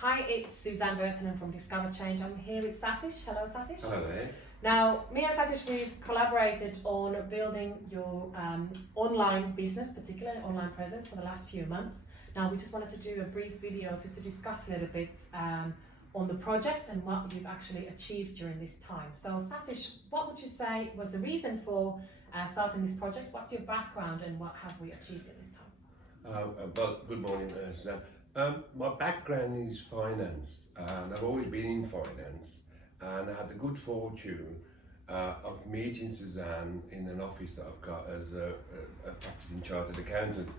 Hi, it's Suzanne Burton from DiscoverChange. I'm here with Satish. Hello, Satish. Hello there. Now, me and Satish, we've collaborated on building your online business, particularly online presence, for the last few months. Now, we just wanted to do a brief video just to discuss a little bit on the project and what you've actually achieved during this time. So, Satish, what would you say was the reason for starting this project? What's your background and what have we achieved at this time? Well, good morning, Suzanne. My background is finance, and I've always been in finance, and I had the good fortune of meeting Suzanne in an office that I've got as a practicing chartered accountant.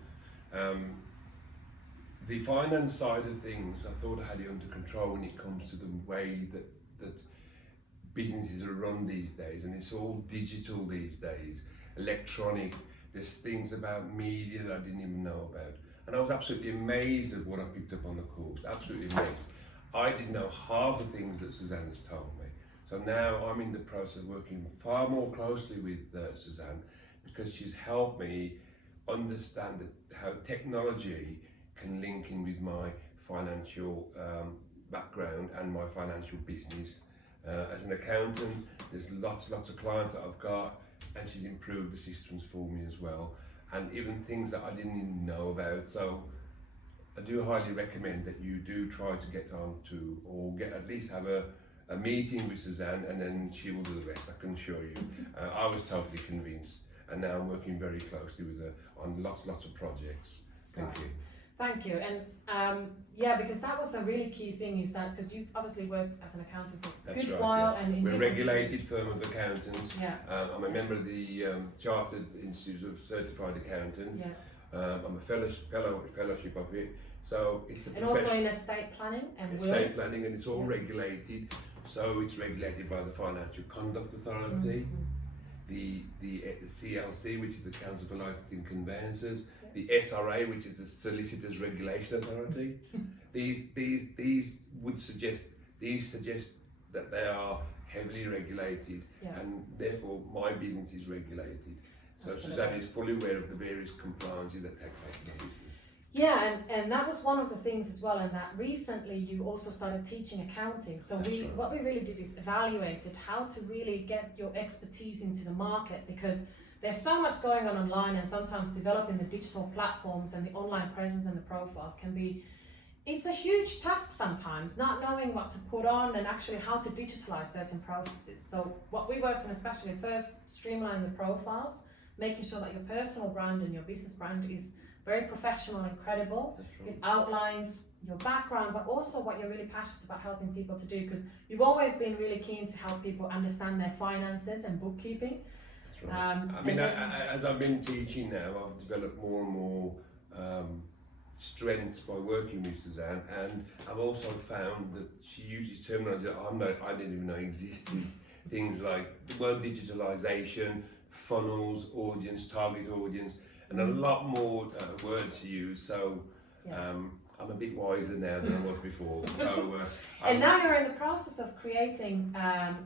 The finance side of things, I thought I had it under control when it comes to the way that businesses are run these days, and it's all digital these days, electronic. There's things about media that I didn't even know about. And I was absolutely amazed at what I picked up on the course, absolutely amazed. I didn't know half the things that Suzanne has told me. So now I'm in the process of working far more closely with Suzanne, because she's helped me understand how technology can link in with my financial background and my financial business. As an accountant, there's lots of clients that I've got, and she's improved the systems for me as well, and even things that I didn't even know about. So I do highly recommend that you do try to get on to, or at least have a meeting with Suzanne, and then she will do the rest, I can assure you. I was totally convinced, and now I'm working very closely with her on lots of projects. Thank you. Thank you. And yeah, because that was a really key thing, is that because you've obviously worked as an accountant for a good right, while, yeah. and in we're a regulated positions. firm of accountants. Yeah. I'm a member of the Chartered Institute of Certified Accountants. Yeah. I'm a fellowship of it. So it's and also in estate planning and wills. Estate planning, and it's all regulated. So it's regulated by the Financial Conduct Authority, the CLC, which is the Council for Licensing Conveyancers, the SRA, which is the Solicitors Regulation Authority. These suggest that they are heavily regulated, and therefore my business is regulated. So Suzanne is fully aware of the various compliances that take place in the business. Yeah, and that was one of the things as well, and that recently you also started teaching accounting. So what we really did is evaluated how to really get your expertise into the market, because there's so much going on online, and sometimes developing the digital platforms and the online presence and the profiles it's a huge task sometimes, not knowing what to put on and actually how to digitalize certain processes. So what we worked on, especially first, streamlining the profiles, making sure that your personal brand and your business brand is very professional and credible. It outlines your background, but also what you're really passionate about helping people to do, because you've always been really keen to help people understand their finances and bookkeeping. That's right. I mean, as I've been teaching now, I've developed more and more strengths by working with Suzanne, and I've also found that she uses terminology that I didn't even know existed. Things like the word digitalization, funnels, audience, target audience, and a lot more words to use. So I'm a bit wiser now than I was before. So and now you're in the process of creating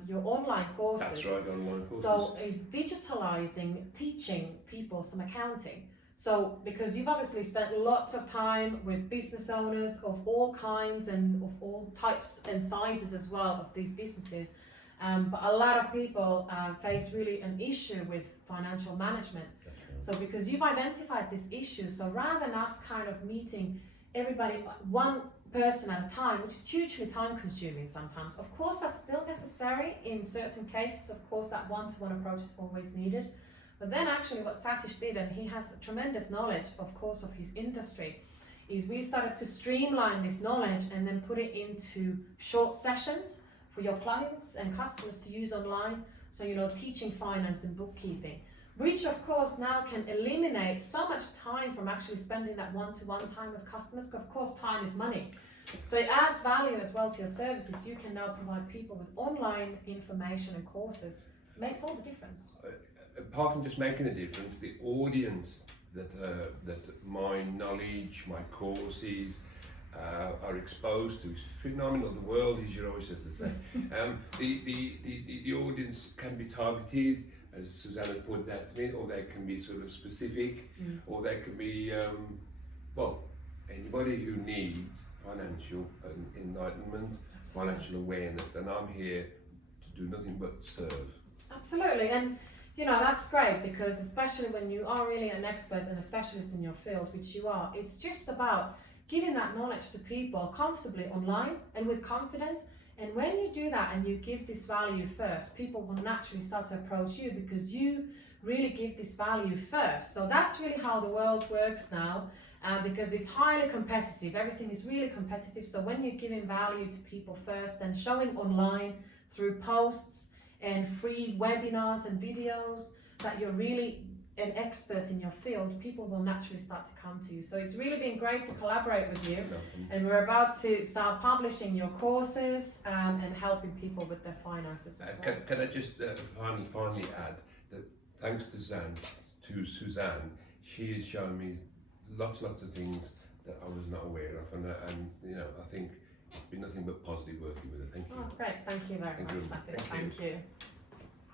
your online courses. That's right, online courses. So is digitalizing, teaching people some accounting. So because you've obviously spent lots of time with business owners of all kinds and of all types and sizes as well of these businesses. But a lot of people face really an issue with financial management. So because you've identified this issue, so rather than us kind of meeting everybody, one person at a time, which is hugely time consuming sometimes. Of course, that's still necessary in certain cases. Of course, that one-to-one approach is always needed. But then actually what Satish did, and he has tremendous knowledge, of course, of his industry, is we started to streamline this knowledge and then put it into short sessions for your clients and customers to use online. So, teaching finance and bookkeeping, which of course now can eliminate so much time from actually spending that one-to-one time with customers. Of course, time is money. So it adds value as well to your services. You can now provide people with online information and courses. It makes all the difference. Apart from just making a difference, the audience that my knowledge, my courses are exposed to is phenomenal. The world is your oyster, as I say. The audience can be targeted, as Susanna pointed out to me, or they can be sort of specific, or they can be, anybody who needs financial enlightenment, financial awareness, and I'm here to do nothing but serve. Absolutely, and you know that's great because especially when you are really an expert and a specialist in your field, which you are, it's just about giving that knowledge to people comfortably online and with confidence. And when you do that and you give this value first, people will naturally start to approach you because you really give this value first. So that's really how the world works now, because it's highly competitive. Everything is really competitive. So when you're giving value to people first and showing online through posts and free webinars and videos that you're really an expert in your field, people will naturally start to come to you. So it's really been great to collaborate with you, and we're about to start publishing your courses and helping people with their finances as well. Can I just finally add that thanks to Suzanne, she has shown me lots of things that I was not aware of, and you know, I think it's been nothing but positive working with her. Thank you. Oh, great. Thank you very much, Satish. Thank you.